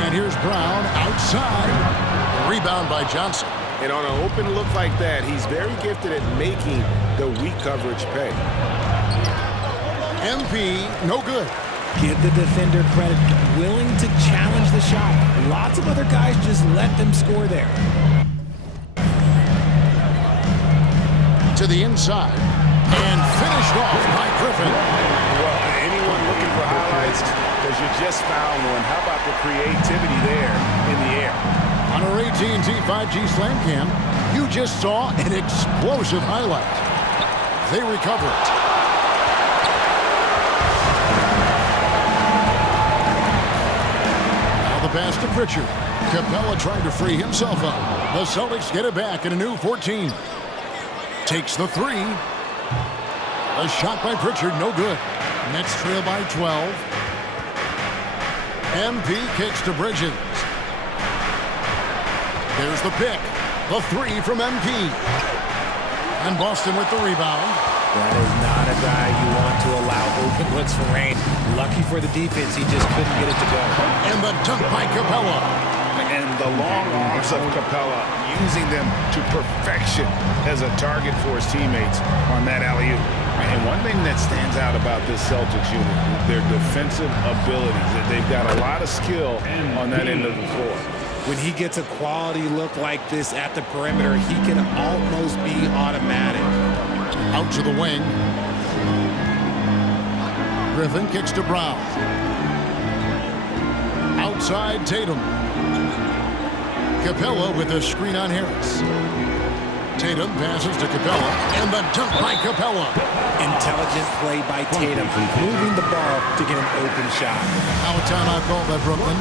And here's Brown outside. Rebound by Johnson. And on an open look like that, he's very gifted at making the weak coverage pay. MP, no good. Give the defender credit, willing to challenge the shot. Lots of other guys just let them score there. To the inside. And finished off by Griffin. Well, anyone looking for highlights, because you just found one. How about the creativity there in the air? On our AT&T 5G Slam Cam, you just saw an explosive highlight. They recover it. Now the pass to Pritchard. Capella trying to free himself up. The Celtics get it back in a new 14. Takes the three. A shot by Pritchard, no good. Nets trail by 12. MP kicks to Bridges. There's the pick. The three from MP. And Boston with the rebound. That is not a guy you want to allow open looks for rain. Lucky for the defense, he just couldn't get it to go. And the dunk by Capella. And the long arms of Capella, using them to perfection as a target for his teammates on that alley-oop. And one thing that stands out about this Celtics unit, their defensive abilities. They've got a lot of skill on that end of the floor. When he gets a quality look like this at the perimeter, he can almost be automatic. Out to the wing. Griffin kicks to Brown. Outside Tatum. Capella with a screen on Harris. Tatum passes to Capella, and the dunk by Capella. Intelligent play by Tatum, moving the ball to get an open shot. Now a timeout call by Brooklyn.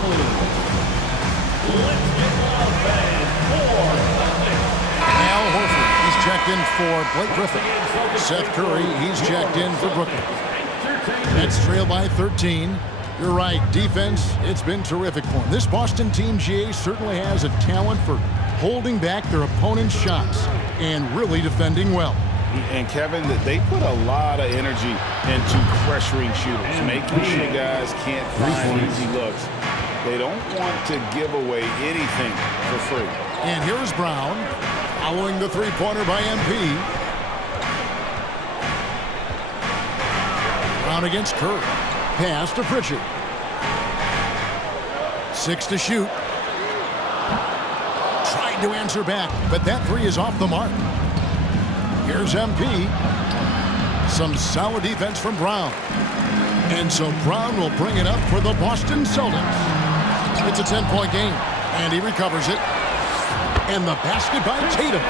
Al Horford, he's checked in for Blake Griffin. Seth Curry, he's checked in for Brooklyn. Nets trail by 13. You're right, defense, it's been terrific for him. This Boston team, GA, certainly has a talent for holding back their opponent's shots and really defending well. And Kevin, they put a lot of energy into pressuring shooters, making sure guys can't find easy looks. They don't want to give away anything for free. And here's Brown, following the three-pointer by MP. Brown against Curry. Pass to Pritchard. 6 to shoot. Tried to answer back, but that three is off the mark. Here's MP. Some solid defense from Brown. And so Brown will bring it up for the Boston Celtics. It's a 10-point game, and he recovers it. And the basket by Tatum.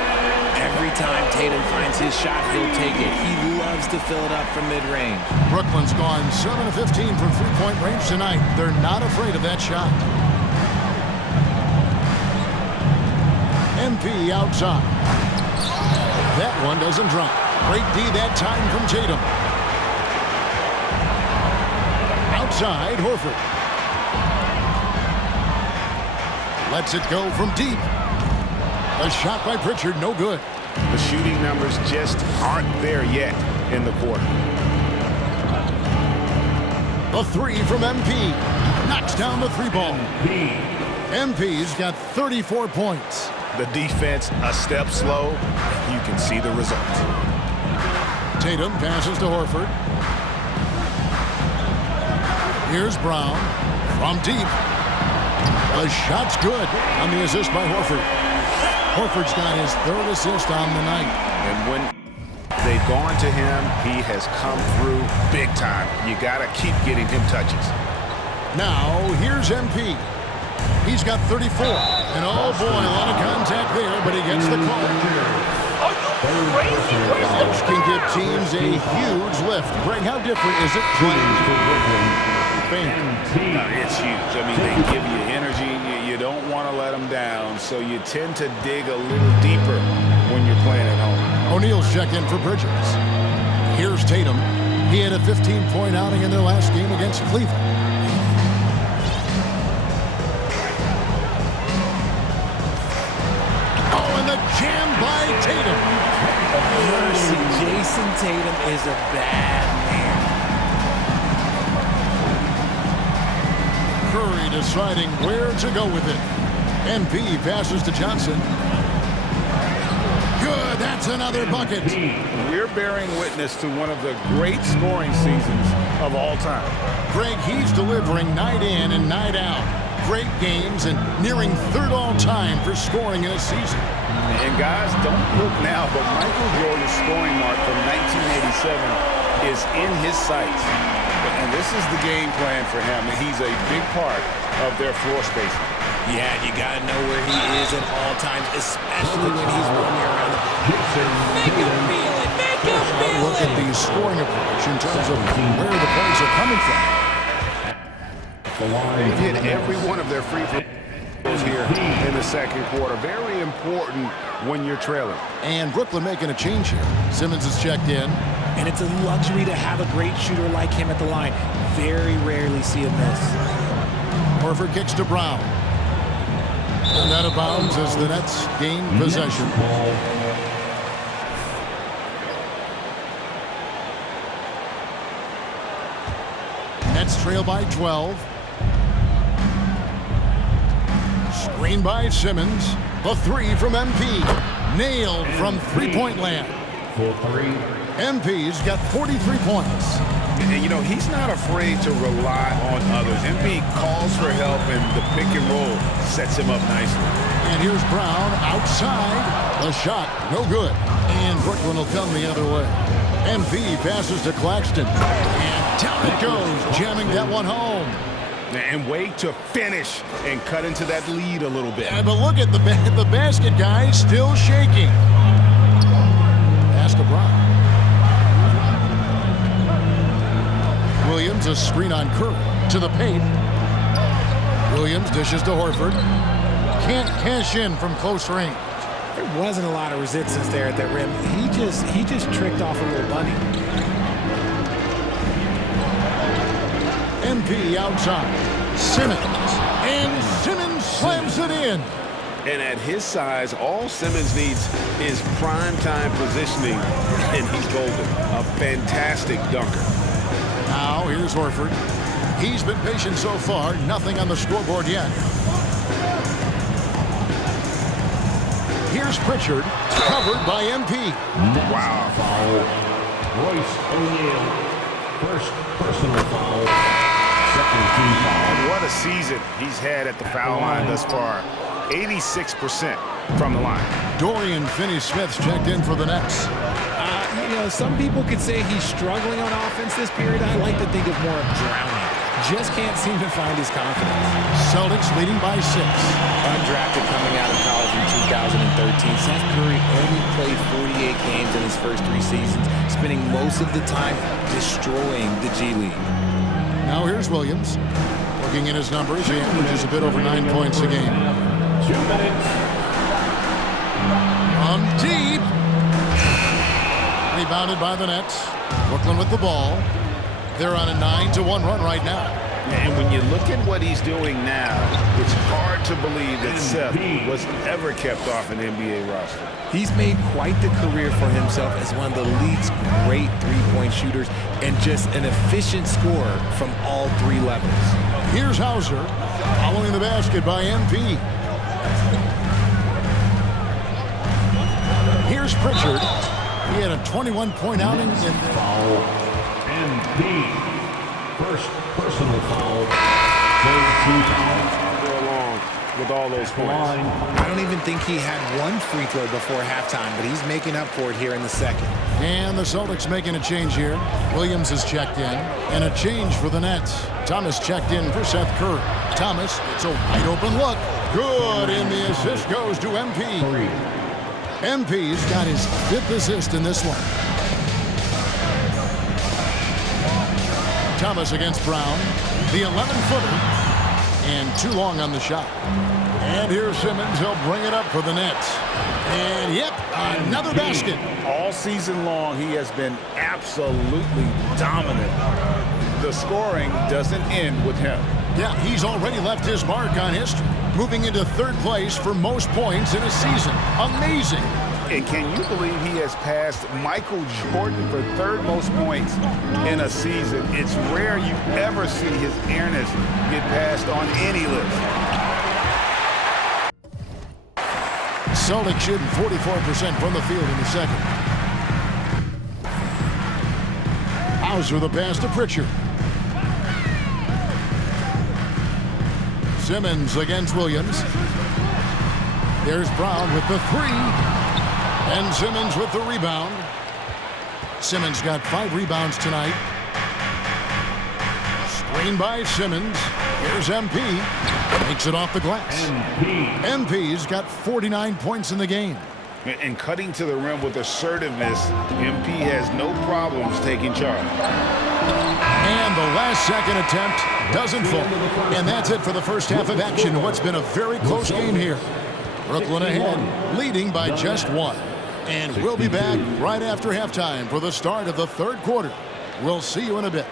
Every time Tatum finds his shot, he'll take it. He loves to fill it up from mid-range. Brooklyn's gone 7 of 15 from three-point range tonight. They're not afraid of that shot. MP outside. That one doesn't drop. Great D that time from Tatum. Outside, Horford. Lets it go from deep. A shot by Pritchard, no good. The shooting numbers just aren't there yet in the quarter. A three from MP. Knocks down the three ball. MP's got 34 points. The defense a step slow. You can see the results. Tatum passes to Horford. Here's Brown from deep. The shot's good on the assist by Horford. Horford's got his third assist on the night. And when they've gone to him, he has come through big time. You got to keep getting him touches. Now, here's MP. He's got 34. And oh boy, a lot of contact there, but he gets the call. Which can give teams a huge lift. Greg, how different is it playing for Brooklyn fans? It's huge. I mean, they give you energy. You don't want to let them down, so you tend to dig a little deeper when you're playing at home. O'Neal's checked in for Bridges. Here's Tatum. He had a 15-point outing in their last game against Cleveland. Oh, and the jam by Tatum. Mercy, Jason Tatum is a bad man. Curry Curry deciding where to go with it. MP passes to Johnson. Good, that's another bucket. We're bearing witness to one of the great scoring seasons of all time. Greg, he's delivering night in and night out. Great games and nearing third all-time for scoring in a season. And guys, don't look now, but Michael Jordan's scoring mark from 1987 is in his sights. And this is the game plan for him. He's a big part of their floor spacing. Yeah, you got to know where he is at all times, especially when he's roaming around the Make him feel it! Make him feel Look at the scoring approach in terms of where the plays are coming from. They've hit every one of their free throws here in the second quarter. Very important when you're trailing. And Brooklyn making a change here. Simmons is checked in. And it's a luxury to have a great shooter like him at the line. Very rarely see him miss. Horford kicks to Brown. And out of bounds as the Nets gain possession. Nets trail by 12. Screen by Simmons. The three from MP. Nailed from three-point land. MP's got 43 points. And, you know, he's not afraid to rely on others. MP calls for help, and the pick and roll sets him up nicely. And here's Brown outside. The shot, no good. And Brooklyn will come the other way. MP passes to Claxton. And down it goes, jamming that one home. And wait to finish and cut into that lead a little bit. But look at the basket, guys, still shaking. Pass to Brown. Williams, a screen on Curry. To the paint. Williams dishes to Horford. Can't cash in from close range. There wasn't a lot of resistance there at that rim. He just tricked off a little bunny. MP outside. Simmons. And Simmons slams it in. And at his size, all Simmons needs is prime-time positioning, and he's golden. A fantastic dunker. Now, here's Horford. He's been patient so far. Nothing on the scoreboard yet. Here's Pritchard, covered by MP. Wow. Foul. Royce O'Neal. First personal foul. Second team foul. What a season he's had at the foul line thus far. 86% from the line. Dorian Finney-Smith's checked in for the Nets. You know, some people could say he's struggling on offense this period. I like to think of more of drowning. Just can't seem to find his confidence. Celtics leading by 6. Undrafted coming out of college in 2013, Seth Curry only played 48 games in his first 3 seasons, spending most of the time destroying the G League. Now here's Williams. Looking at his numbers, he averages a bit over 9 points a game. 2 minutes. On deep. Rebounded by the Nets. Brooklyn with the ball. They're on a 9-1 run right now. And when you look at what he's doing now, it's hard to believe that Seth was ever kept off an NBA roster. He's made quite the career for himself as one of the league's great three-point shooters and just an efficient scorer from all 3 levels. Here's Hauser, following the basket by MP. Here's Pritchard. He had a 21-point outing in Foul. MP. First personal foul. Third team foul. Go along with all those points. I don't even think he had 1 free throw before halftime, but he's making up for it here in the second. And the Celtics making a change here. Williams is checked in. And a change for the Nets. Thomas checked in for Seth Curry. Thomas, it's a wide open look. Good, and the assist goes to MP. MP's got his 5th assist in this one. Thomas against Brown. The 11-footer. And too long on the shot. And here's Simmons. He'll bring it up for the Nets. And, yep, another basket. All season long, he has been absolutely dominant. The scoring doesn't end with him. Yeah, he's already left his mark on history, moving into 3rd place for most points in a season. Amazing. And can you believe he has passed Michael Jordan for third most points in a season? It's rare you ever see his airness get passed on any list. Celtics shooting 44% from the field in the second. Hauser the pass to Pritchard. Simmons against Williams. There's Brown with the three. And Simmons with the rebound. Simmons got 5 rebounds tonight. Screen by Simmons. Here's MP. Makes it off the glass. MP's got 49 points in the game. And cutting to the rim with assertiveness, MP has no problems taking charge. And the last second attempt doesn't fall. And that's it for the first half of action. What's been a very close game here. Brooklyn ahead, leading by just 1. And we'll be back right after halftime for the start of the third quarter. We'll see you in a bit.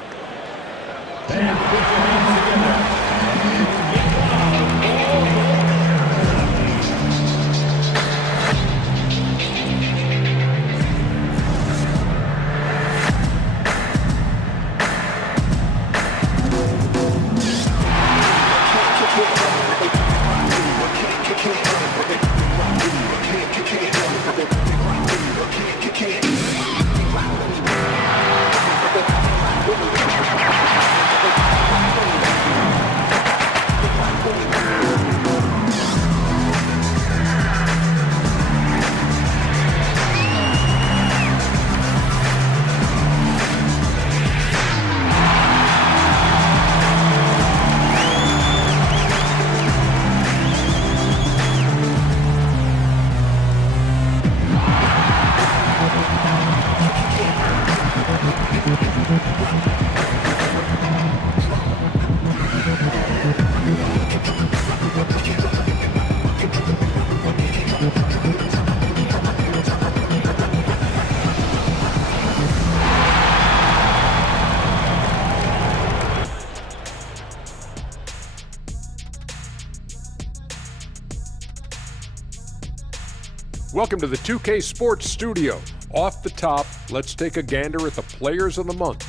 Welcome to the 2K Sports Studio. Off the top, let's take a gander at the players of the month.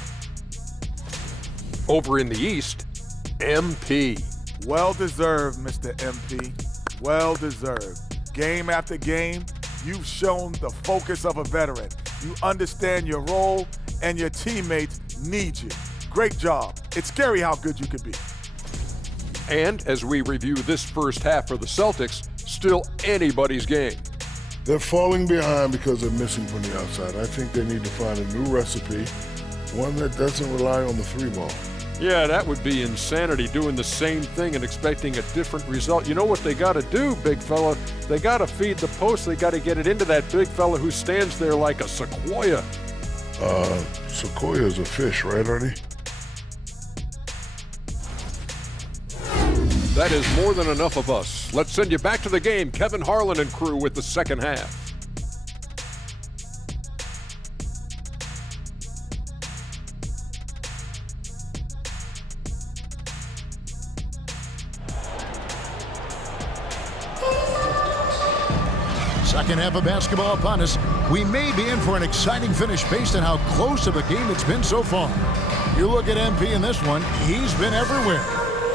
Over in the East, MP. Well-deserved, Mr. MP. Well-deserved. Game after game, you've shown the focus of a veteran. You understand your role, and your teammates need you. Great job. It's scary how good you could be. And as we review this first half for the Celtics, still anybody's game. They're falling behind because they're missing from the outside. I think they need to find a new recipe, one that doesn't rely on the 3-ball. Yeah, that would be insanity, doing the same thing and expecting a different result. You know what they got to do, big fella? They got to feed the post. They got to get it into that big fella who stands there like a sequoia. Sequoia's a fish, right, Ernie? That is more than enough of us. Let's send you back to the game, Kevin Harlan and crew with the second half. Second half of basketball upon us. We may be in for an exciting finish based on how close of a game it's been so far. You look at MP in this one, he's been everywhere.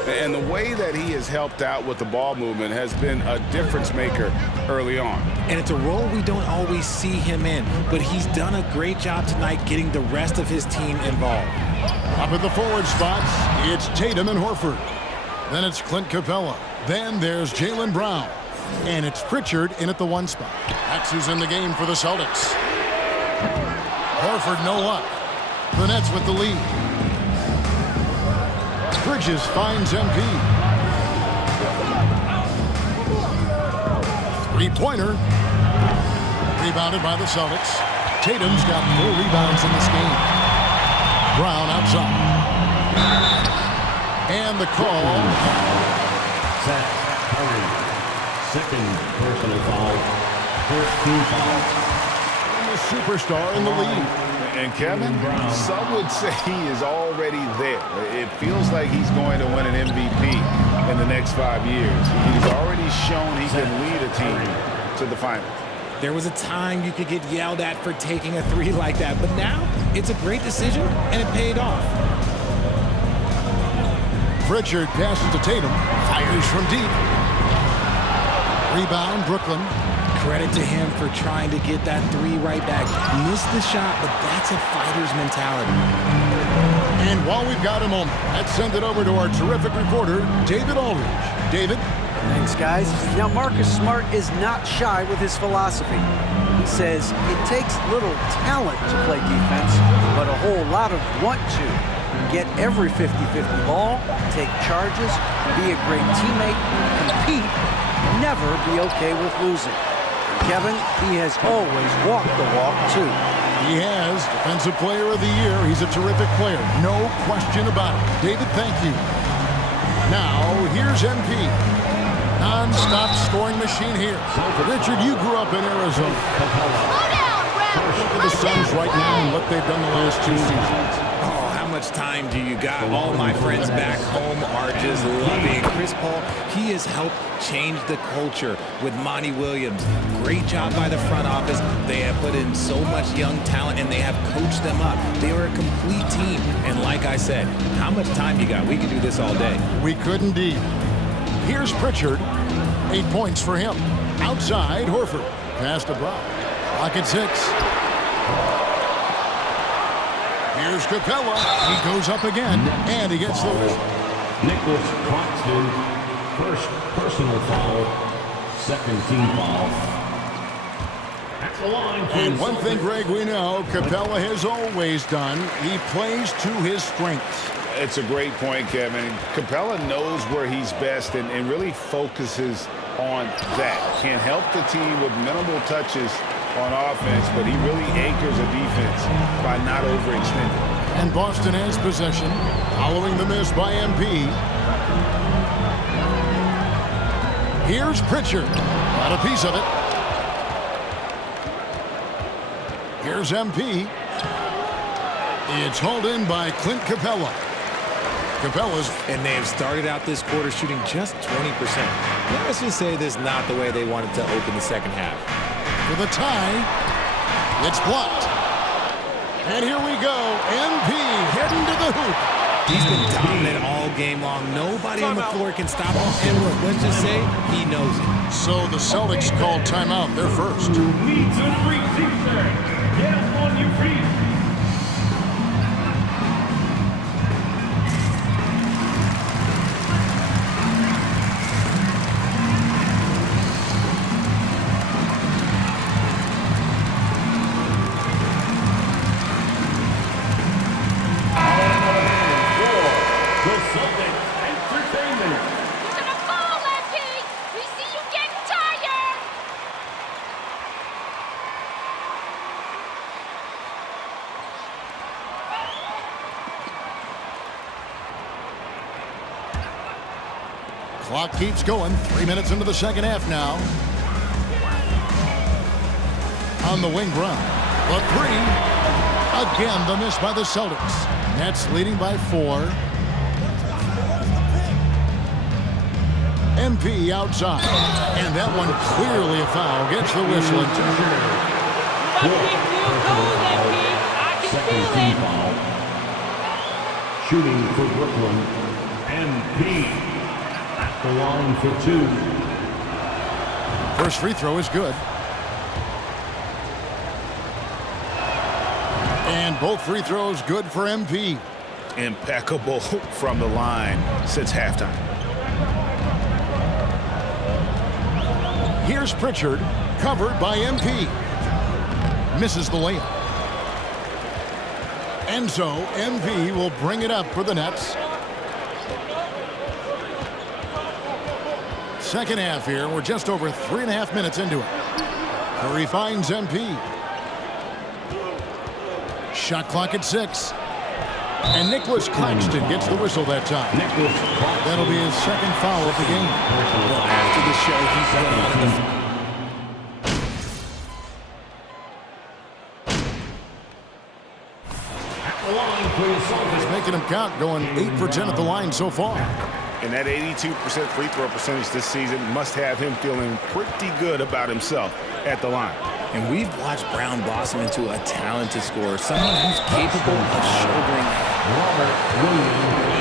And the way that he has helped out with the ball movement has been a difference maker early on. And it's a role we don't always see him in, but he's done a great job tonight getting the rest of his team involved. Up at the forward spots, it's Tatum and Horford. Then it's Clint Capella. Then there's Jaylen Brown. And it's Pritchard in at the 1 spot. That's who's in the game for the Celtics. Horford no luck. The Nets with the lead. Bridges finds MP. 3-pointer. Rebounded by the Celtics. Tatum's got 4 rebounds in this game. Brown outside. And the call. Second personal foul. First team foul. And the superstar in the lead. And Kevin, some would say he is already there. It feels like he's going to win an MVP in the next 5 years. He's already shown he can lead a team to the finals. There was a time you could get yelled at for taking a three like that, but now it's a great decision, and it paid off. Pritchard passes to Tatum. Fires from deep. Rebound, Brooklyn. Credit to him for trying to get that three right back. Missed the shot, but that's a fighter's mentality. And while we've got a moment, let's send it over to our terrific reporter, David Aldridge. David? Thanks, guys. Now, Marcus Smart is not shy with his philosophy. He says it takes little talent to play defense, but a whole lot of want to. Get every 50-50 ball, take charges, be a great teammate, compete, never be okay with losing. Kevin, he has always walked the walk, too. He has. Defensive Player of the Year. He's a terrific player. No question about it. David, thank you. Now, here's MP. Non-stop scoring machine here. Richard, you grew up in Arizona. Look at the Suns right now and what they've done the last 2 seasons. Oh, how much time do you got? All my friends back home are just loving Chris Paul. He has helped change the culture with Monty Williams. Great job by the front office. They have put in so much young talent, and they have coached them up. They are a complete team. And like I said, how much time you got? We could do this all day. We could indeed. Here's Pritchard. 8 points for him. Outside, Horford. Pass to Brown. Clock at 6. Here's Capella. He goes up again, and he gets the whistle. Nicholas Claxton, first personal foul, second team foul. That's the line. And one thing, Greg, we know Capella has always done, he plays to his strengths. It's a great point, Kevin. Capella knows where he's best and really focuses on that. Can help the team with minimal touches on offense, but he really anchors a defense by not overextending. And Boston has possession following the miss by MP. Here's Pritchard. Got a piece of it. Here's MP. It's hauled in by Clint Capella. Capella's. And they have started out this quarter shooting just 20%. Let's just say this is not the way they wanted to open the second half. For the tie, it's blocked. And here we go. MP heading to the hoop. He's been dominant all game long. Nobody on the floor can stop him. And look, let's just say he knows it. So the Celtics called timeout. They're first. Get up on your feet. Clock keeps going. 3 minutes into the second half now. On the wing run. The three. Again, the miss by the Celtics. Nets leading by 4. MP outside. And that one clearly a foul. Gets the whistle. Second team foul. Shooting for Brooklyn. MP. The line for 2. First free throw is good. And both free throws good for MP. Impeccable from the line since halftime. Here's Pritchard, covered by MP. Misses the layup. And so MP will bring it up for the Nets. Second half here. We're just over 3.5 minutes into it. Curry finds MP. Shot clock at 6. And Nicholas Claxton gets the whistle that time. That'll be his second foul of the game. Well, after the show, he's going He's making him count, going 8 for 10 at the line so far. And that 82% free throw percentage this season must have him feeling pretty good about himself at the line. And we've watched Brown blossom into a talented scorer, someone who's capable of shouldering.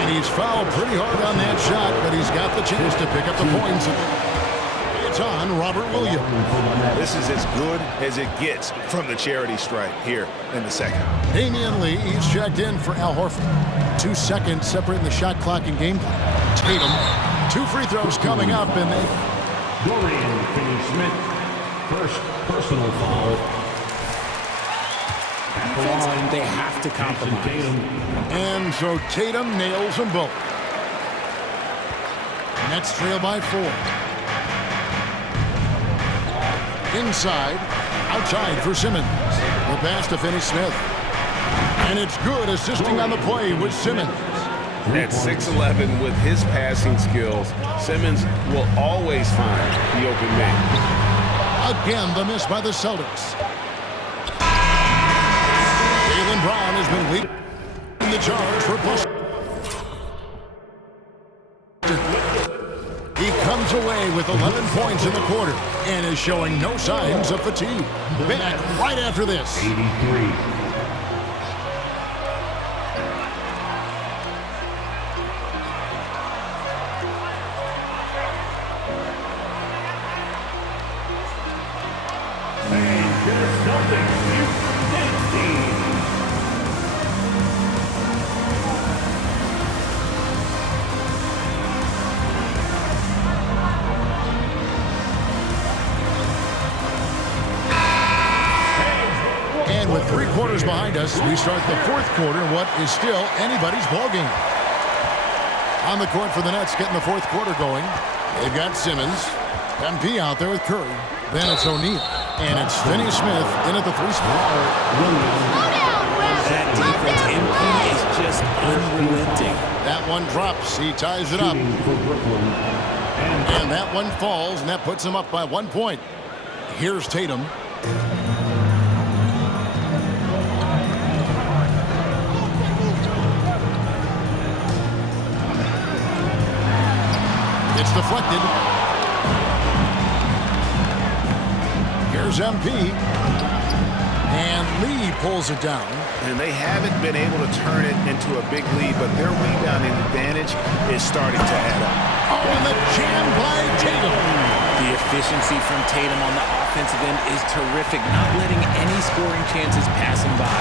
And he's fouled pretty hard on that shot, but he's got the chance to pick up the points. It's on Robert Williams. This is as good as it gets from the charity stripe here in the second. Damian Lee, he's checked in for Al Horford. 2 seconds separating the shot clock and game clock. Tatum, 2 free throws coming up, and they... Dorian Finney-Smith, first personal foul. At the line, They have to compromise. Tatum. And so Tatum nails them both. Nets trail by 4. Inside, outside for Simmons. The pass to Finney-Smith. And it's good, assisting on the play with Simmons. At 6'11", with his passing skills, Simmons will always find the open man. Again, the miss by the Celtics. Jaylen Brown has been leading the charge for Boston. He comes away with 11 points in the quarter and is showing no signs of fatigue. Back right after this. 83. And with 3 quarters behind us, we start the 4th quarter in what is still anybody's ballgame. On the court for the Nets, getting the 4th quarter going. They've got Simmons, MP out there with Curry. Then it's O'Neal, and it's Finney-Smith in at the 3 spot. That defense, MP is just unrelenting. That one drops. He ties it up. And that one falls, and that puts him up by 1 point. Here's Tatum. It's deflected. Here's MP. And Lee pulls it down. And they haven't been able to turn it into a big lead, but their rebounding advantage is starting to add up. Oh, and the jam by Tatum. The efficiency from Tatum on the offensive end is terrific, not letting any scoring chances pass him by.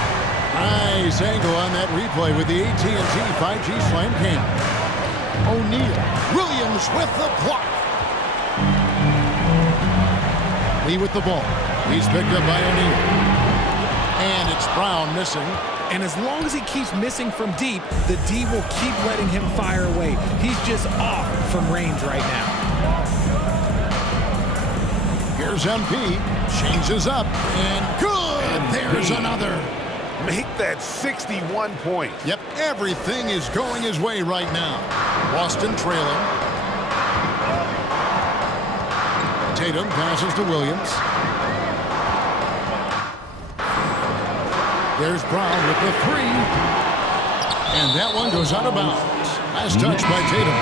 Nice angle on that replay with the AT&T 5G Slam Cam. O'Neal. Williams with the block. Lee with the ball. He's picked up by O'Neal. And it's Brown missing. And as long as he keeps missing from deep, the D will keep letting him fire away. He's just off from range right now. Here's MP. Changes up. And good. And there's another. Make that 61 points. Yep, everything is going his way right now. Boston trailing. Tatum passes to Williams. There's Brown with the 3. And that one goes out of bounds. Nice touch by Tatum.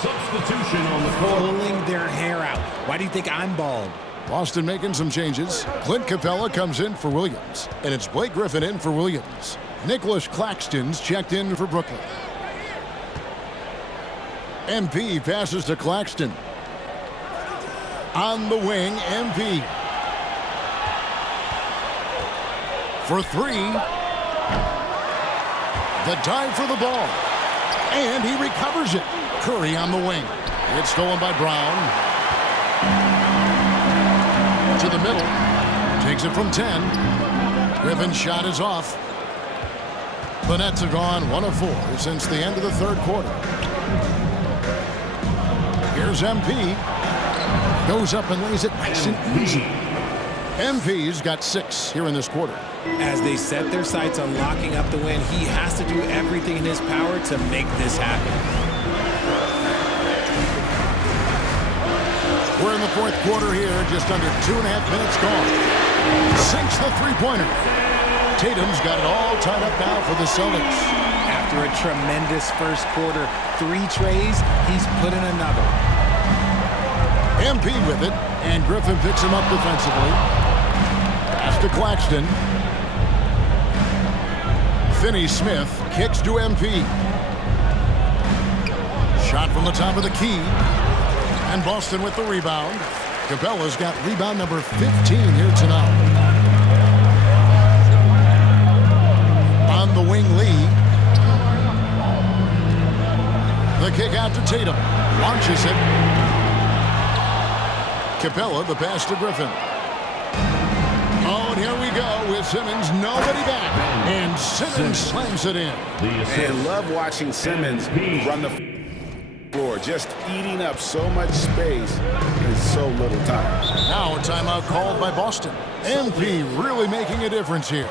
Substitution on the court. Pulling their hair out. Why do you think I'm bald? Boston making some changes. Clint Capella comes in for Williams. And it's Blake Griffin in for Williams. Nicholas Claxton's checked in for Brooklyn. MP passes to Claxton. On the wing, MP. For 3. The dive for the ball. And he recovers it. Curry on the wing. It's stolen by Brown. To the middle. Takes it from 10. Griffin's shot is off. The Nets have gone 1 of 4 since the end of the 3rd quarter. Here's MP. Goes up and lays it nice and easy. MP's got 6 here in this quarter. As they set their sights on locking up the win, he has to do everything in his power to make this happen. We're in the 4th quarter here, just under 2.5 minutes gone. Sinks the 3-pointer. Tatum's got it all tied up now for the Celtics. After a tremendous first quarter, 3 trays, he's put in another. MP with it, and Griffin picks him up defensively. Pass to Claxton. Finney-Smith kicks to MP. Shot from the top of the key. And Boston with the rebound. Capella's got rebound number 15 here tonight. On the wing, Lee. The kick out to Tatum. Launches it. Capella, the pass to Griffin. Oh, and here we go with Simmons. Nobody back. And Simmons slams it in. And love watching Simmons run the floor, just eating up so much space in so little time. Now a timeout called by Boston. MP really making a difference here.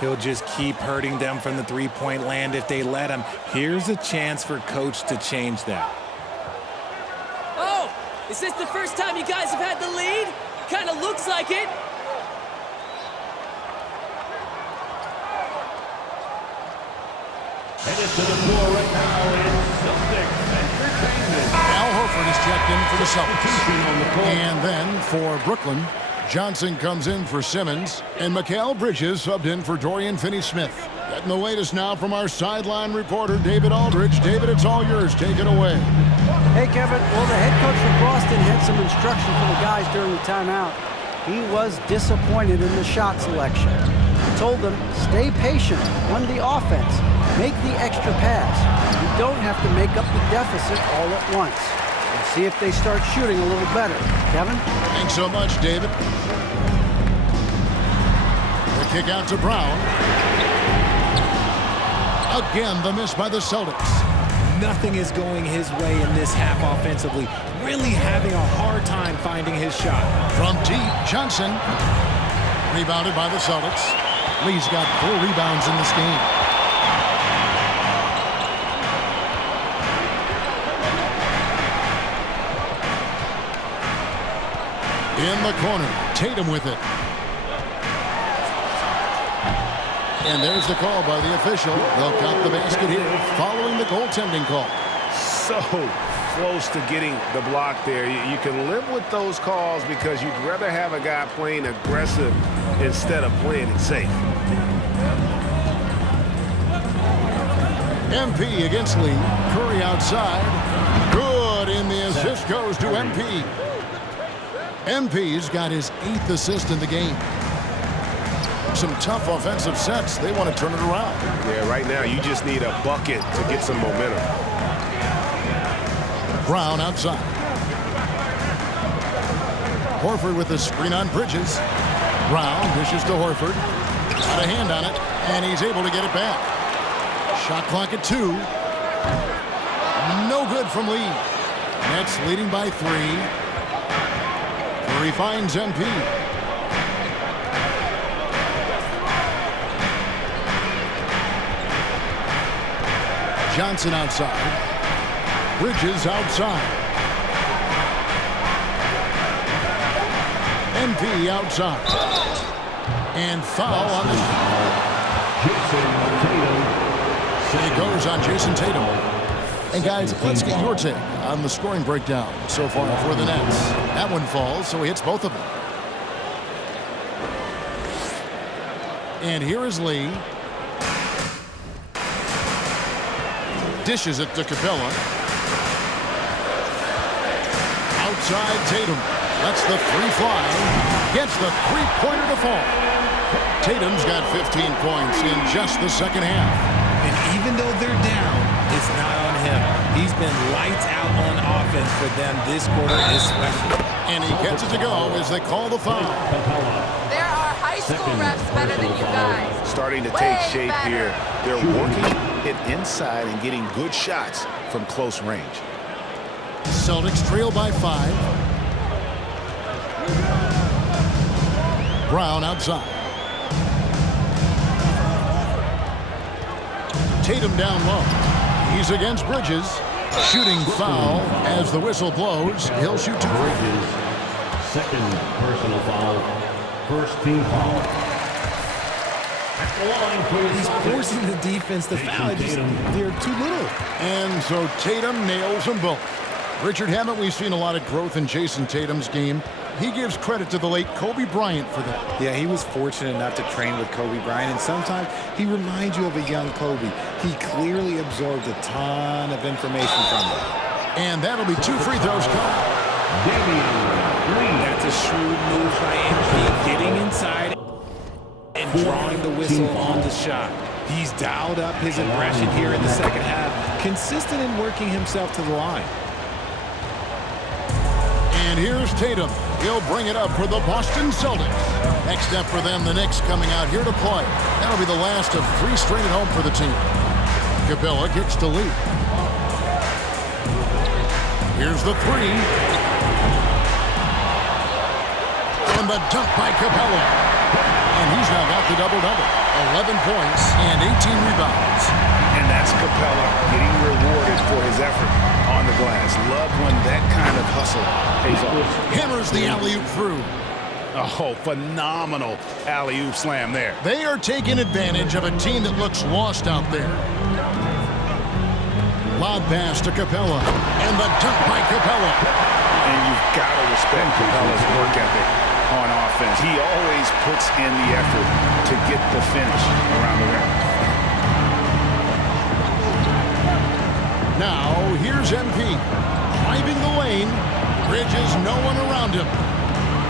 He'll just keep hurting them from the three-point land if they let him. Here's a chance for Coach to change that. Oh, is this the first time you guys have had the lead? Kind of looks like it. Headed to the floor right now is Celtics Entertainment. Al Horford is checked in for the Celtics. On the court. And then for Brooklyn, Johnson comes in for Simmons, and Mikal Bridges subbed in for Dorian Finney-Smith. Getting the latest now from our sideline reporter, David Aldridge. David, it's all yours. Take it away. Hey, Kevin. Well, the head coach for Boston had some instruction for the guys during the timeout. He was disappointed in the shot selection. He told them, stay patient, run the offense, make the extra pass. You don't have to make up the deficit all at once. And see if they start shooting a little better. Kevin? Thanks so much, David. The kick out to Brown. Again, the miss by the Celtics. Nothing is going his way in this half offensively. Really having a hard time finding his shot. From deep, Johnson. Rebounded by the Celtics. Lee's got 4 rebounds in this game. In the corner, Tatum with it. And there's the call by the official. They'll count the basket here following the goaltending call. So close to getting the block there. You can live with those calls because you'd rather have a guy playing aggressive instead of playing it safe. MP against Lee. Curry outside. Good, and the assist goes to MP. MP's got his 8th assist in the game. Some tough offensive sets. They want to turn it around. Yeah, right now you just need a bucket to get some momentum. Brown outside. Horford with the screen on Bridges. Brown dishes to Horford. Got a hand on it, and he's able to get it back. Shot clock at 2. No good from Lee. Nets leading by 3. Curry finds MP. Johnson outside. Bridges outside. MP outside. And foul on the... It goes on Jason Tatum. And guys, let's get your take on the scoring breakdown so far for the Nets. That one falls, so he hits both of them. And here is Lee. Dishes it to Capella. Outside Tatum. Lets the 3 fly. Gets the 3-pointer to fall. Tatum's got 15 points in just the second half. And even though they're down, it's not on him. He's been lights out on offense for them this quarter especially. And he gets it to go as they call the foul. There are high school refs better than you guys. Starting to take shape here. They're working it inside and getting good shots from close range. Celtics trail by 5. Brown outside. Tatum down low. He's against Bridges. Shooting foul as the whistle blows. He'll shoot 2 free. Bridges, second personal foul, first team foul. He's forcing the defense to foul. They're too little. And so Tatum nails them both. Richard, haven't we seen a lot of growth in Jason Tatum's game? He gives credit to the late Kobe Bryant for that. Yeah, he was fortunate enough to train with Kobe Bryant, and sometimes he reminds you of a young Kobe. He clearly absorbed a ton of information from him. And that'll be 2 free throws coming. That's a shrewd move by MP, getting inside and drawing the whistle on the shot. He's dialed up his aggression here in the second half, consistent in working himself to the line. And here's Tatum. He'll bring it up for the Boston Celtics. Next up for them, the Knicks coming out here to play. That'll be the last of 3 straight at home for the team. Capella gets to lead. Here's the 3. And the dunk by Capella. And he's now got the double-double. 11 points and 18 rebounds. And that's Capella getting rewarded for his effort on the glass. Love when that kind of hustle pays off. Hammers the alley-oop through. Oh, phenomenal alley-oop slam there. They are taking advantage of a team that looks lost out there. Lob pass to Capella. And the dunk by Capella. And you've got to respect Capella's work ethic on offense. He always puts in the effort to get the finish around the rim. Now, here's MP. Driving the lane. Bridges no one around him.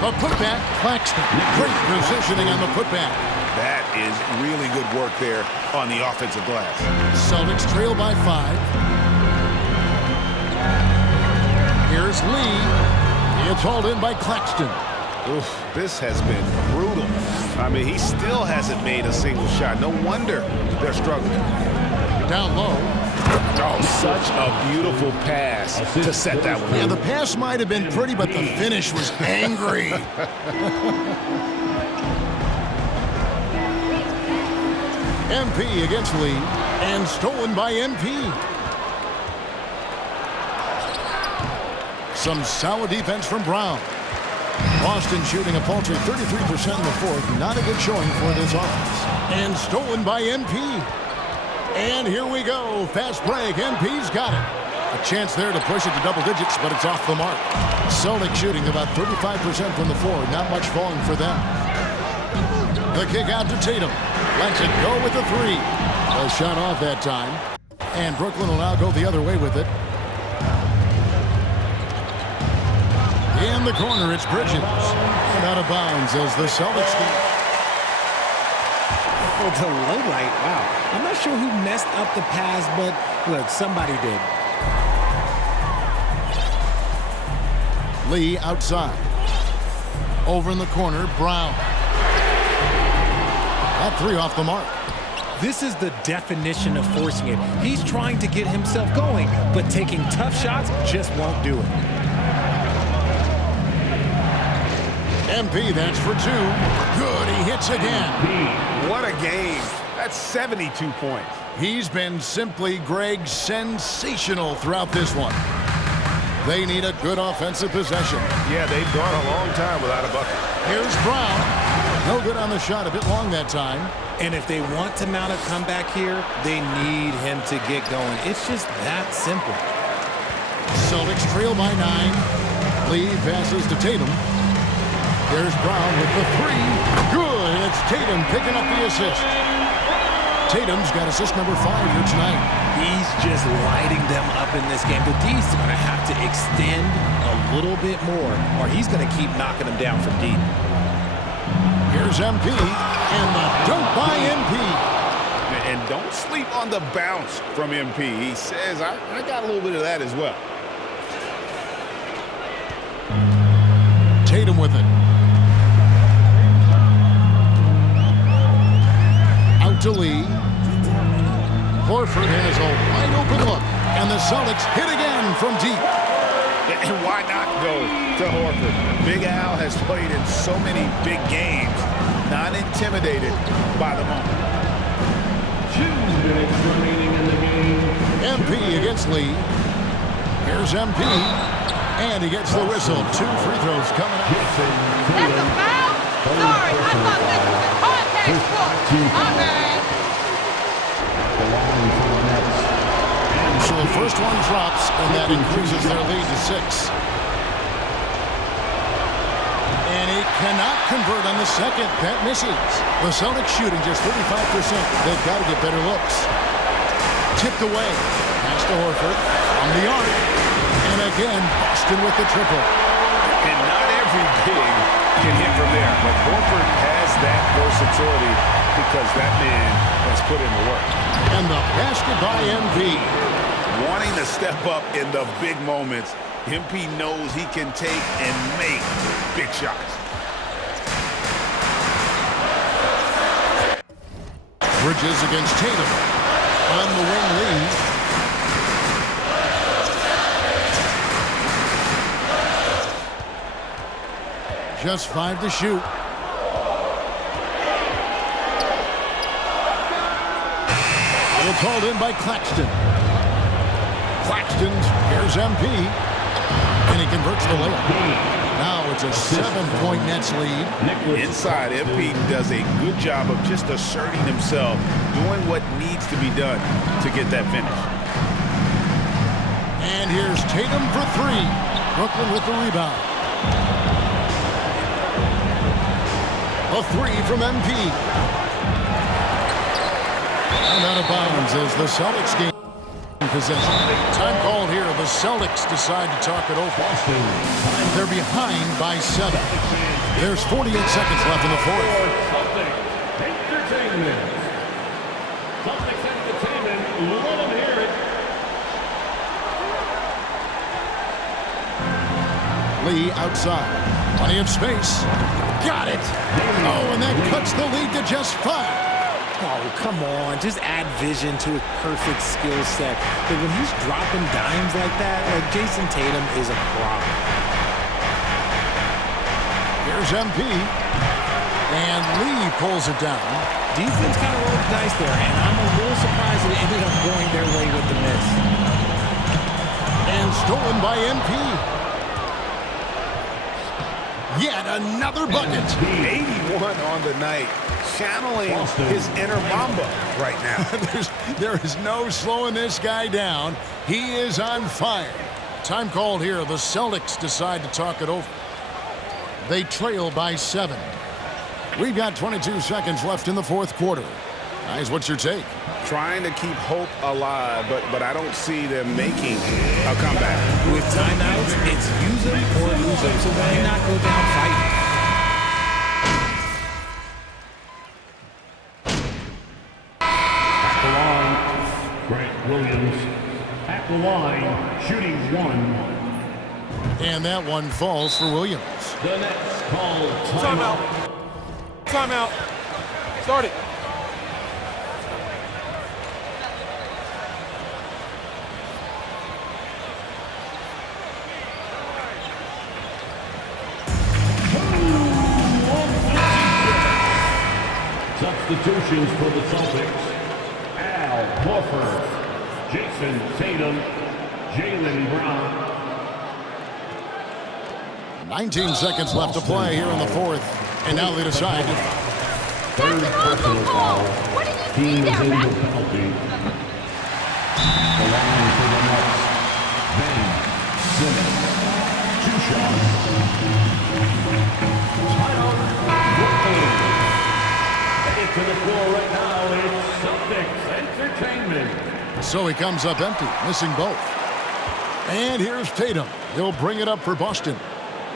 A putback, Claxton. Great positioning on the putback. That is really good work there on the offensive glass. Celtics trail by 5. Here's Lee. It's hauled in by Claxton. Oof, this has been brutal. I mean, he still hasn't made a single shot. No wonder they're struggling. Down low. Oh, such a beautiful pass to set that one. Yeah, the pass might have been pretty, but the finish was angry. MP against Lee, and stolen by MP. Some solid defense from Brown. Boston shooting a paltry 33% in the fourth. Not a good showing for this offense. And stolen by MP. And here we go. Fast break. MP's got it. A chance there to push it to double digits, but it's off the mark. Celtics shooting about 35% from the floor. Not much falling for them. The kick out to Tatum. Lets it go with the 3. A shot off that time. And Brooklyn will now go the other way with it. In the corner, it's Bridges. And out of bounds as the Celtics do. Oh, the low light. Wow. I'm not sure who messed up the pass, but look, somebody did. Lee outside. Over in the corner, Brown. That 3 off the mark. This is the definition of forcing it. He's trying to get himself going, but taking tough shots just won't do it. MP, that's for 2. Good, he hits again. What a game. That's 72 points. He's been simply, Greg, sensational throughout this one. They need a good offensive possession. Yeah, they've gone a long time without a bucket. Here's Brown. No good on the shot, a bit long that time. And if they want to mount a comeback here, they need him to get going. It's just that simple. Celtics trail by 9. Lee passes to Tatum. There's Brown with the 3. Good. It's Tatum picking up the assist. Tatum's got assist number 5 here tonight. He's just lighting them up in this game. The D's are going to have to extend a little bit more, or he's going to keep knocking them down from deep. Here's MP, and the dunk by MP. And don't sleep on the bounce from MP. He says, I got a little bit of that as well. Tatum with it. Out to Lee. Horford has a wide open look. And the Celtics hit again from deep. And why not go to Horford? Big Al has played in so many big games. Not intimidated by the moment. 2 minutes remaining in the game. MP against Lee. Here's MP. And he gets the whistle. 2 free throws coming up. That's a foul? Sorry, I thought this was a contact. So the first one drops, and that increases their lead to 6. And he cannot convert on the second. That misses. The Celtics shooting just 35%. They've got to get better looks. Tipped away. Pass to Horford. On the arc. And again, Boston with the triple. And not every big can hit from there. But Horford has that versatility because that man has put in the work. And the basket by MP. Wanting to step up in the big moments, MP knows he can take and make big shots. Bridges against Tatum. On the wing lead. Just 5 to shoot. Well, called in by Claxton. Claxton here's MP. And he converts the layup. Now it's a 7-point Nets lead. Inside, MP does a good job of just asserting himself, doing what needs to be done to get that finish. And here's Tatum for 3. Brooklyn with the rebound. A 3 from MP. And out of bounds as the Celtics gain possession. Time called here. The Celtics decide to talk it over. They're behind by 7. There's 48 seconds left in the fourth. Celtics Entertainment. Celtics Entertainment. Let them hear it. Lee outside. Plenty of space. Got it. Oh, and that cuts the lead to just 5. Oh, come on. Just add vision to his perfect skill set. But when he's dropping dimes like that, like Jason Tatum is a problem. Here's MP. And Lee pulls it down. Defense kind of rolled the dice there, and I'm a little surprised that it ended up going their way with the miss. And stolen by MP. Yet another bucket. 81 on the night. Channeling his inner Mamba right now. There is no slowing this guy down. He is on fire. Time called here. The Celtics decide to talk it over. They trail by 7. We've got 22 seconds left in the fourth quarter. Guys, what's your take? Trying to keep hope alive, but I don't see them making a comeback. With timeouts, it's use them or lose them. So why not go down fighting? Williams at the line, shooting 1. And that one falls for Williams. The Nets call timeout. Timeout. Start it. Substitutions for the Celtics. Al Horford, Jason Tatum, Jaylen Brown. 19 seconds left to play here in the fourth. And now they decide. Third personal foul. Team is in the penalty. The line for the Nets. Ben Simmons. 2 shots. Timeout. Brooklyn. Headed to the floor right now. It's Celtics Entertainment. So he comes up empty, missing both. And here's Tatum. He'll bring it up for Boston.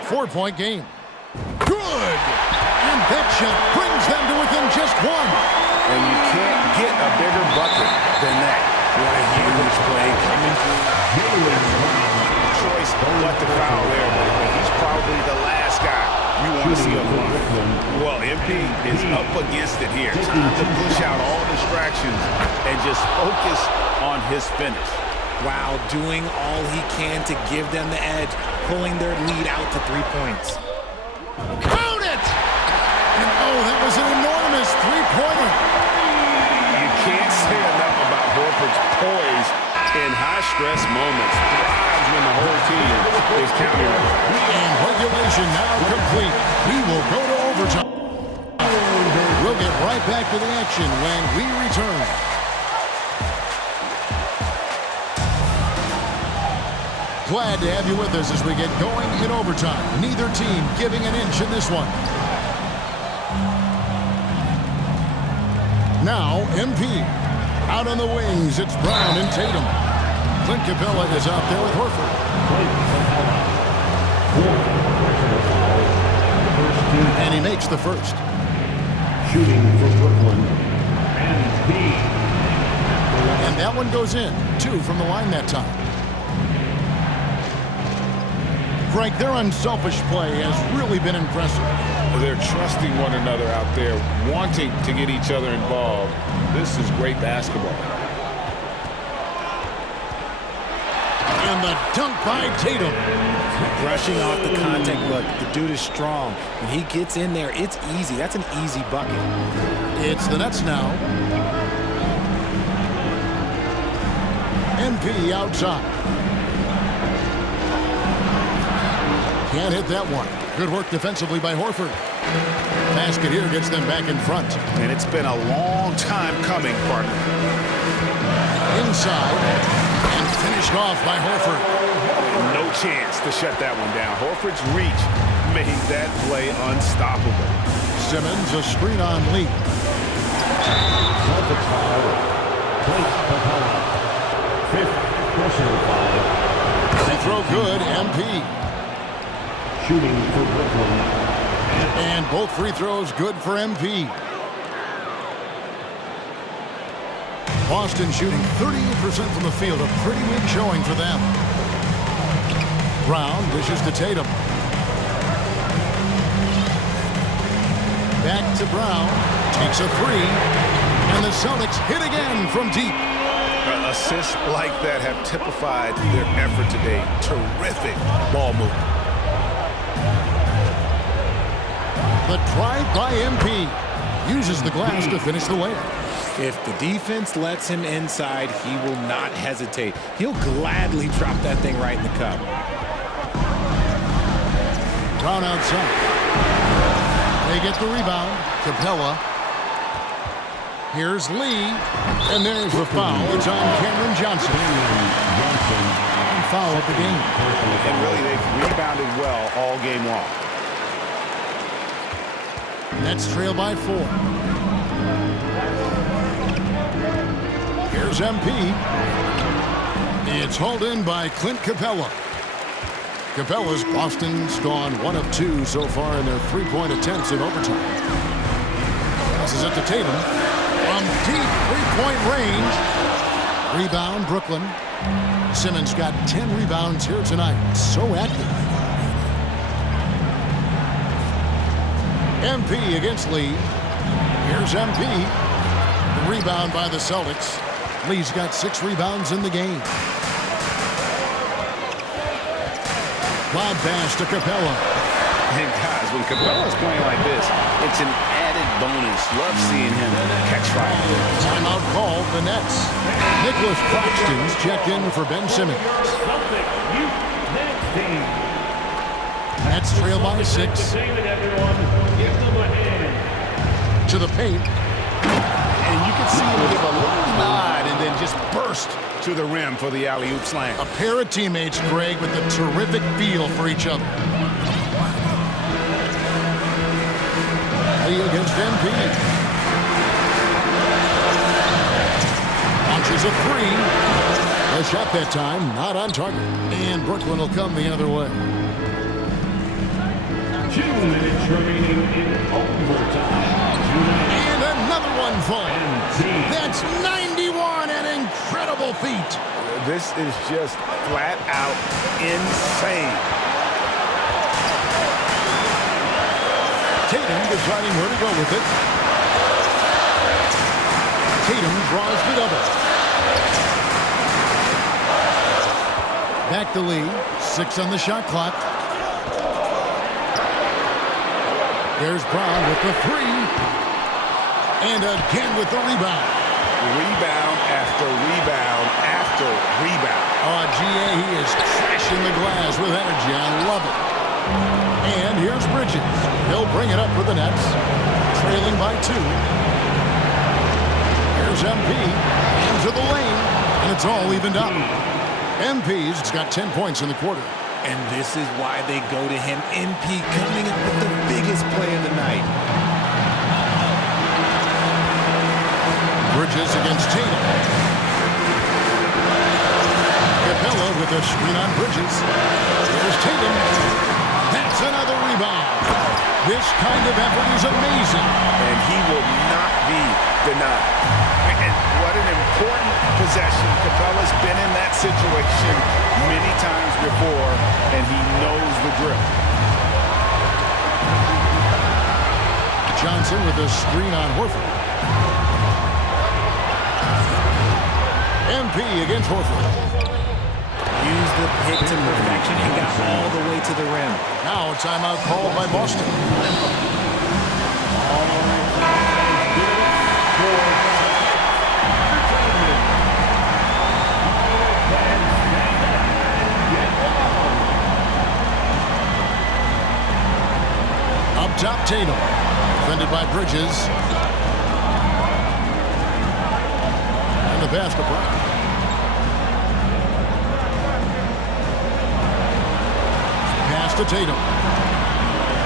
4-point game. Good! And that shot brings them to within just 1. And you can't get a bigger bucket than that. What a huge play coming through. Choice what to foul there, but he's probably the last guy you want to see up front. Well, MP is up against it here. Time to push out all distractions and just focus on his finish. Wow, doing all he can to give them the edge, pulling their lead out to 3 points. Count it! And oh, that was an enormous three-pointer. You can't say enough about Horford's poise in high-stress moments. Thrives when the whole team is counting on him. And regulation now complete. We will go to overtime. We'll get get right back to the action when we return. Glad to have you with us as we get going in overtime. Neither team giving an inch in this one. Now, MP. Out on the wings, it's Brown and Tatum. Clint Capella is out there with Horford. And he makes the first. Shooting for Brooklyn, MP. And that one goes in. 2 from the line that time. Frank, their unselfish play has really been impressive. They're trusting one another out there, wanting to get each other involved. This is great basketball. And the dunk by Tatum. Brushing off the contact. Look, the dude is strong. When he gets in there, it's easy. That's an easy bucket. It's the Nets now. MP outside. Can't hit that one. Good work defensively by Horford. Basket here gets them back in front. And it's been a long time coming, partner. Inside. And finished off by Horford. No chance to shut that one down. Horford's reach made that play unstoppable. Simmons, a screen on Lee. Celtics foul. Clint Capella. 5th personal foul. Free throw good, MP. Shooting for Brooklyn. And both free throws good for MP. Boston shooting 38% from the field. A pretty weak showing for them. Brown dishes to Tatum. Back to Brown. Takes a 3. And the Celtics hit again from deep. Assists like that have typified their effort today. Terrific ball movement. The drive by MP. Uses the glass to finish the layup. If the defense lets him inside, he will not hesitate. He'll gladly drop that thing right in the cup. Brown outside. They get the rebound. Capella. Here's Lee. And there's the foul. It's on Cameron Johnson. And foul at the game. And really, they've rebounded well all game long. Nets trail by 4. Here's MP. It's hauled in by Clint Capella. Capella's Boston's gone 1 of 2 so far in their 3-point attempts in overtime. Passes it to Tatum. From deep 3-point range. Rebound, Brooklyn. Simmons got 10 rebounds here tonight. So active. MP against Lee. Here's MP. The rebound by the Celtics. Lee's got 6 rebounds in the game. Lob pass to Capella. And guys, when Capella's playing like this, it's an added bonus. Love seeing him catch fire. Timeout called the Nets. Nicholas Claxton's checked in for Ben Simmons. Nets trail by 6. To the paint. And you can see him give a little nod and then just burst to the rim for the alley-oop slam. A pair of teammates, Greg, with a terrific feel for each other. Lee against MP. Launches a 3. A shot that time, not on target. And Brooklyn will come the other way. 2 minutes remaining in overtime. And another one falls. That's 91, an incredible feat. This is just flat out insane. Tatum deciding where to go with it. Tatum draws the double. Back to Lee. 6 on the shot clock. There's Brown with the 3. And again with the rebound. Rebound after rebound after rebound. Oh, GA, he is crashing the glass with energy. I love it. And here's Bridges. He'll bring it up for the Nets. Trailing by 2. Here's MP into the lane, and it's all evened up. MP's got 10 points in the quarter. And this is why they go to him. MP coming up with the biggest play of the night. Bridges against Tatum. Capella with a screen on Bridges. Here's Tatum. That's another rebound. This kind of effort is amazing. And he will not be denied. And what an important possession. Capella's been in that situation many times before, and he knows the drill. Johnson with a screen on Horford. MP against Horford. Used the pick to perfection and got all the way to the rim. Now a timeout called by Boston. Up top, Tatum. Defended by Bridges. And the pass to Brown. Pass to Tatum.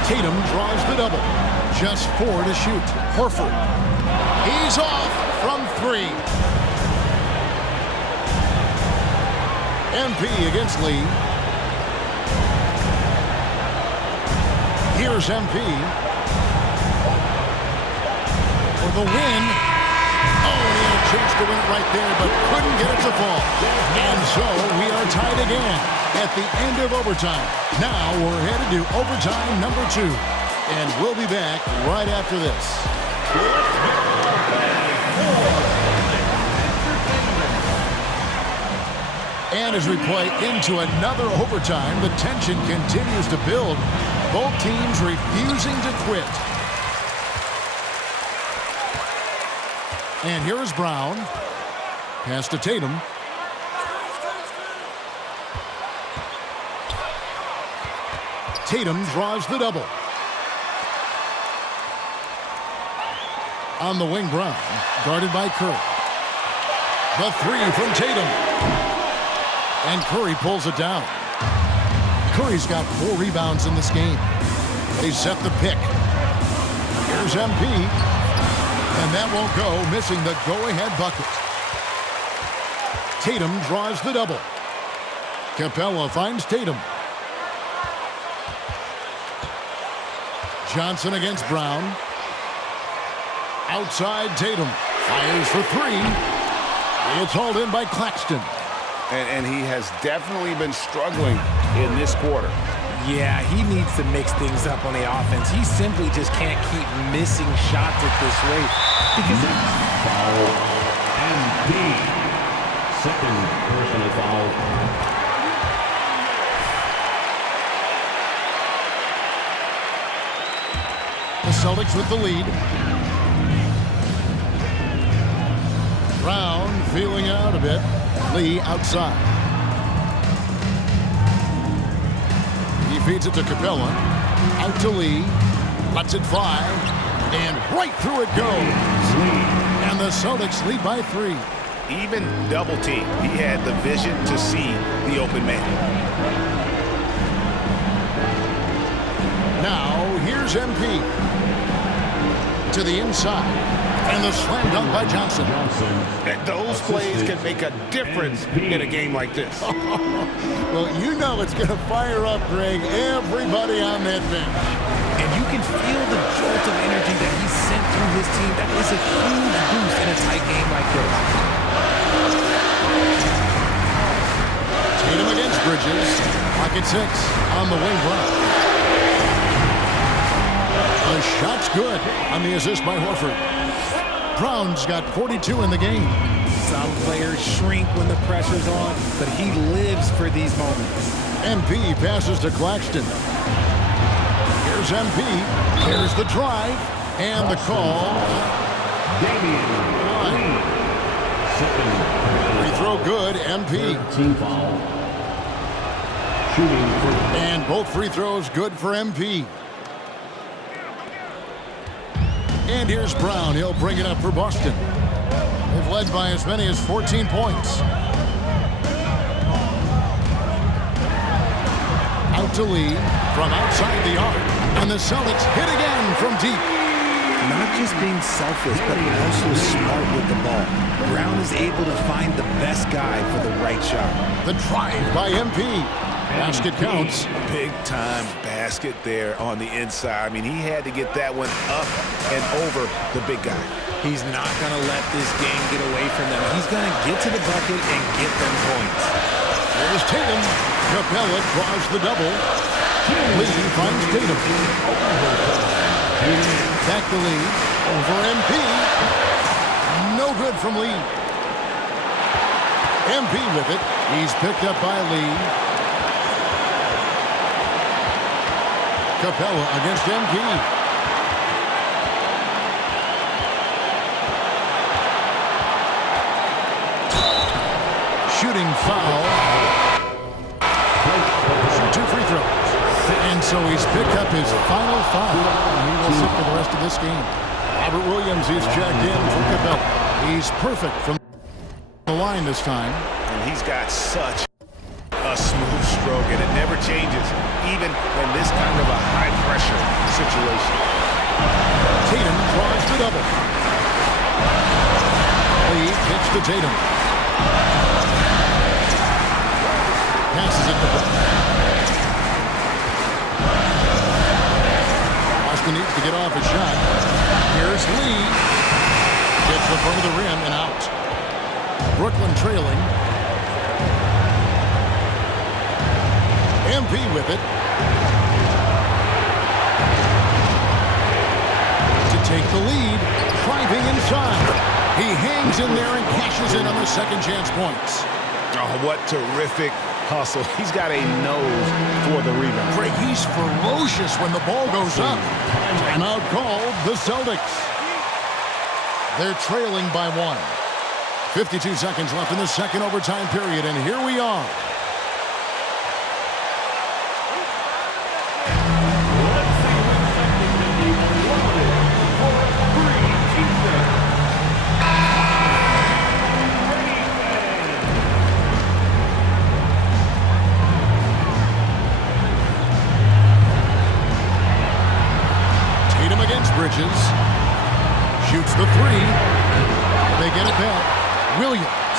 Tatum draws the double. Just 4 to shoot. Horford. He's off from 3. MP against Lee. Here's MP. For the win. Oh, he had a chance to win it right there, but couldn't get it to fall. And so we are tied again at the end of overtime. Now we're headed to overtime number 2. And we'll be back right after this. And as we play into another overtime, the tension continues to build. Both teams refusing to quit. And here is Brown. Pass to Tatum. Tatum draws the double. On the wing, Brown, guarded by Curry. The 3 from Tatum. And Curry pulls it down. Curry's got 4 rebounds in this game. They set the pick. Here's MP. And that won't go, missing the go-ahead bucket. Tatum draws the double. Capella finds Tatum. Johnson against Brown. Outside Tatum. Fires for 3. It's hauled in by Claxton. And he has definitely been struggling in this quarter. Yeah, he needs to mix things up on the offense. He simply just can't keep missing shots at this rate. Because Foul. MP. Second personal foul. The Celtics with the lead. Brown feeling out a bit. Lee outside. He feeds it to Capella. Out to Lee. Lets it fly. And right through it goes. And the Celtics lead by 3. Even double team, he had the vision to see the open man. Now, here's MP. To the inside. And the slam dunk by Johnson. And those plays can make a difference in a game like this. Well, you know it's going to fire up, Greg, everybody on that bench. And you can feel the jolt of energy that he sent through his team. That is a huge boost in a tight game like this. Tatum against Bridges. Pocket 6 on the wing Brown. The shot's good on the assist by Horford. Brown's got 42 in the game. Some players shrink when the pressure's on, but he lives for these moments. MP passes to Claxton. Here's MP. Here's the drive. And the call. Free throw good, MP. Team foul. Shooting for. And both free throws good for MP. And here's Brown. He'll bring it up for Boston. They've led by as many as 14 points. Out to Lee from outside the arc, and the Celtics hit again from deep. Not just being selfish, but also smart with the ball. Brown is able to find the best guy for the right shot. The drive by MP. Basket counts. Big-time basket there on the inside. I mean, he had to get that one up and over the big guy. He's not going to let this game get away from them. He's going to get to the bucket and get them points. There's Tatum. Capella draws the double. Lee finds Tatum. Back to Lee. Over MP. No good from Lee. MP with it. He's picked up by Lee. Capella against MP. Shooting foul. Shoot 2 free throws. And so he's picked up his final foul. He will sit for the rest of this game. Robert Williams is checked in for Capella. He's perfect from the line this time. And he's got such a smooth stroke, and it never changes, even in this kind of a high-pressure situation. Tatum draws the double. Lee kicks to Tatum. Passes it to Brown. Boston needs to get off a shot. Here's Lee. Gets the front of the rim and out. Brooklyn trailing. MP with it. To take the lead. Driving inside. He hangs in there and cashes in on the second chance points. Oh, what terrific hustle. He's got a nose for the rebound. Greg, he's ferocious when the ball goes up. Timeout called the Celtics. They're trailing by 1. 52 seconds left in the second overtime period, and here we are. Bridges shoots the 3. They get it back. Williams.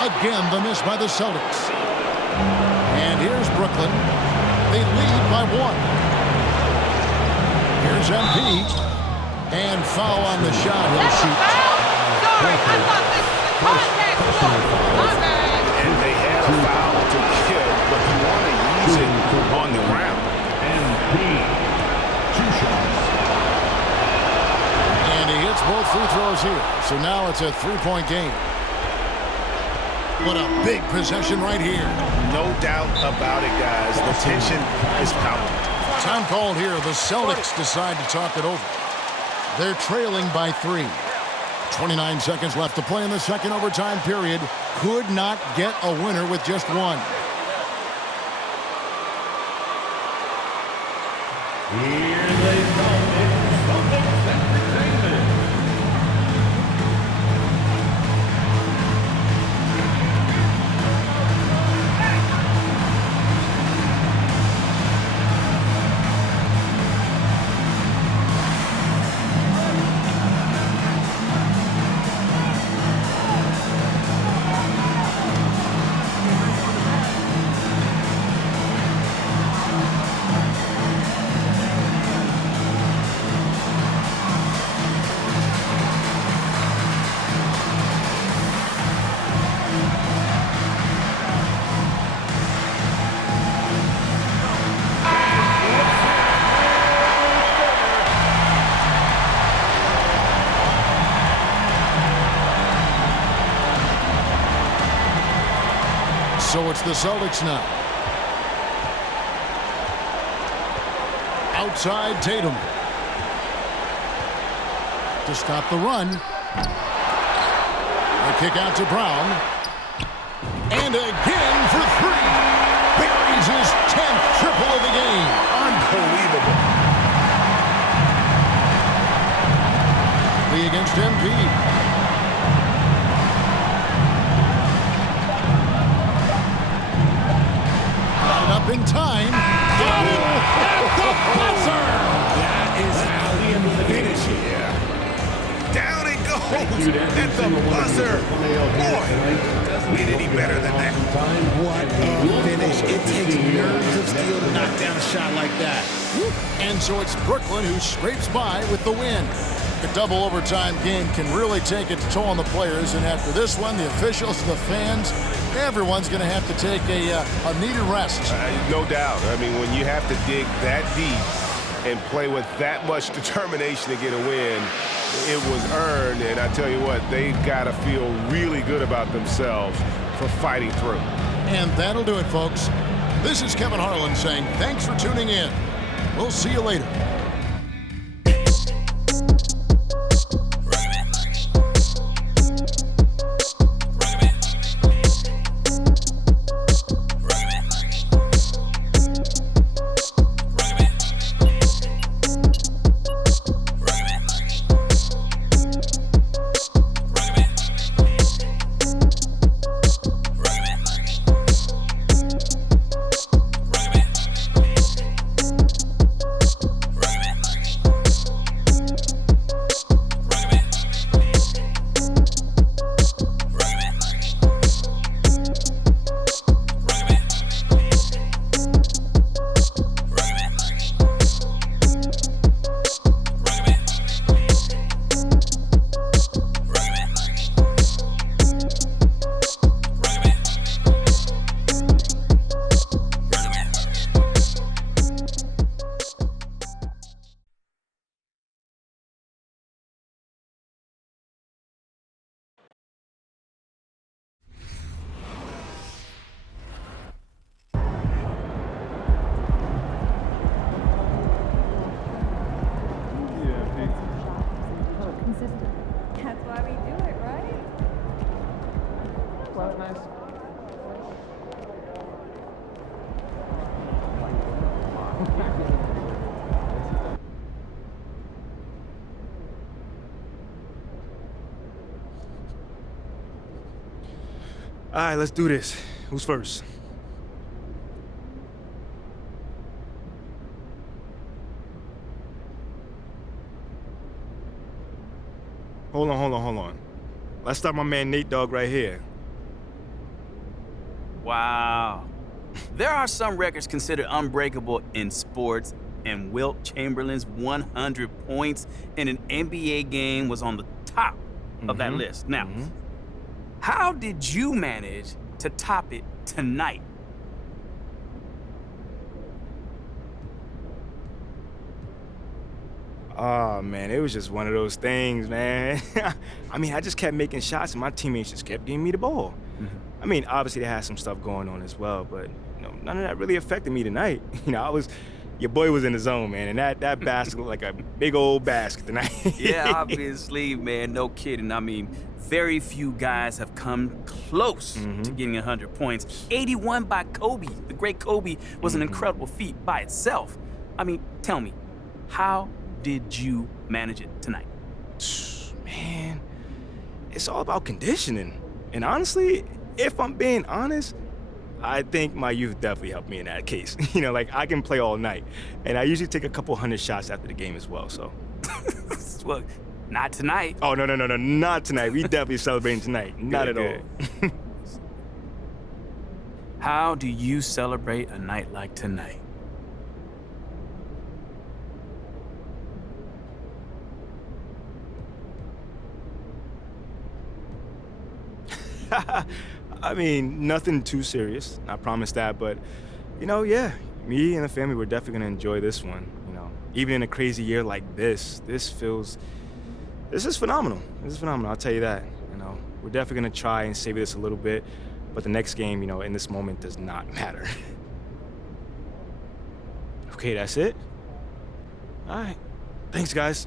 Again, the miss by the Celtics. And here's Brooklyn. They lead by 1. Here's MP. And foul on the shot. He'll shoot. Sorry, I thought this was contact. And they had a foul to kill, but you want to use it on the ground. MP. 2 shots. He hits both free throws here. So now it's a 3-point game. What a big possession right here. No doubt about it, guys. The tension is palpable. Time called here. The Celtics decide to talk it over. They're trailing by 3. 29 seconds left to play in the second overtime period. Could not get a winner with just 1. Here they come. Celtics Entertainment. So it's the Celtics now. Outside Tatum. To stop the run. A kick out to Brown. And again for 3. Buries his 10th triple of the game. Unbelievable. Lee against MP. And so it's Brooklyn who scrapes by with the win. A double overtime game can really take its toll on the players, and after this one, the officials, the fans, everyone's going to have to take a needed rest. No doubt. I mean, when you have to dig that deep and play with that much determination to get a win, it was earned, and I tell you what, they've got to feel really good about themselves for fighting through. And that'll do it, folks. This is Kevin Harlan saying thanks for tuning in. We'll see you later. That's why we do it, right? Well, nice. All right, let's do this. Who's first? Hold on. Let's start my man Nate Dogg right here. Wow. There are some records considered unbreakable in sports, and Wilt Chamberlain's 100 points in an NBA game was on the top of that list. Now, how did you manage to top it tonight? Oh, man, it was just one of those things, man. I mean, I just kept making shots, and my teammates just kept giving me the ball. I mean, obviously, they had some stuff going on as well, but, you know, none of that really affected me tonight. You know, your boy was in the zone, man, and that basket looked like a big old basket tonight. Yeah, obviously, man, no kidding. I mean, very few guys have come close to getting 100 points. 81 by Kobe. The great Kobe was an incredible feat by itself. I mean, tell me, how did you manage it tonight? Man, it's all about conditioning. And honestly, if I'm being honest, I think my youth definitely helped me in that case. You know, like, I can play all night. And I usually take a couple hundred shots after the game as well, so. Well, not tonight. Oh, no, not tonight. We definitely celebrating tonight. Not at all. How do you celebrate a night like tonight? I mean, nothing too serious. I promise that. But, you know, yeah, me and the family, we're definitely going to enjoy this one. You know, even in a crazy year like this is phenomenal. This is phenomenal, I'll tell you that. You know, we're definitely going to try and savor this a little bit. But the next game, you know, in this moment does not matter. Okay, that's it. All right. Thanks, guys.